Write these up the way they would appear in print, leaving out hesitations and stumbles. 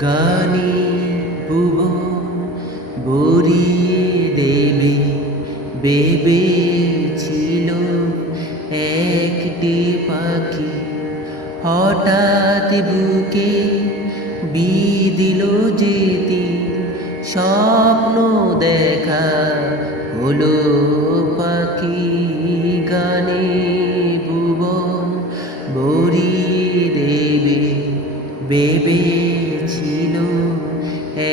গানে ভুবন ভরিয়ে দেবে ভেবেছিল একটি পাখি হঠাৎ বুকে বিঁধিল যেতে স্বপ্ন দেখা হলো পাখি গানে ভুবন ভরিয়ে দেবে ভেবেছিল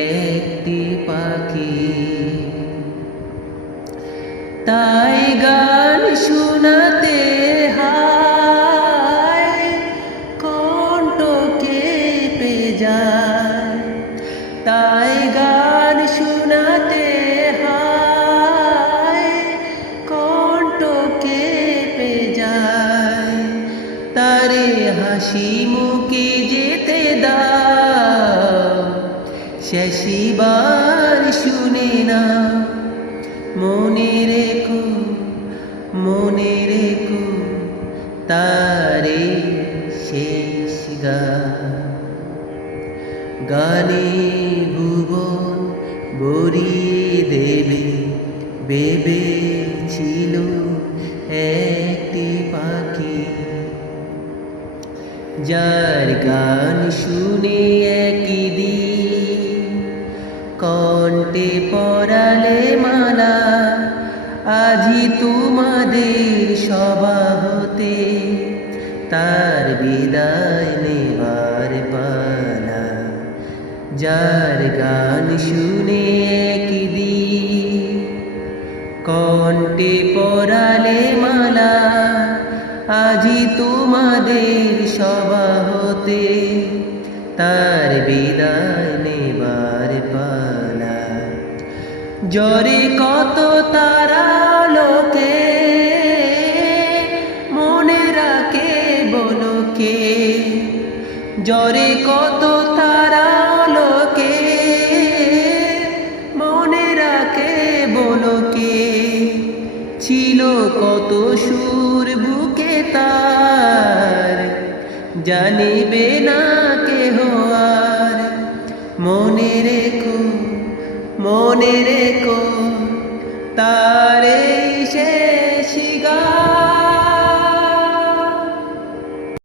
একটি পাখি তাই গান শোনাতে হায় কণ্ঠ কেঁপে যায় তাই গান শোনাতে হায় কণ্ঠ কেঁপে যায় তারে হাসি মুখে যেতে দাও শেষবার শুনে না মনে রেখো তারে শেষ গানে ভুবন ভরিয়ে দেবে ভেবেছিল একটি পাখি যার গান শুনে একদিন কণ্ঠে পরালে মালা আজি তোমাদের সভা হতে তার বিদায় নেবার পালা যার গান শুনে একদিন কণ্ঠে পরালে মালা আজি তোমাদের সভা হতে তার বিদায় নেবার পালা জ্বরে কত তারা লোকে মনে রাখে বলো কে জ্বরে কত তারা লোকে মনে রাখে বলো কে ছিল কত সুর বুকে তার জানিবে না কেহ আর মনে রেখো তারে শেষ গান।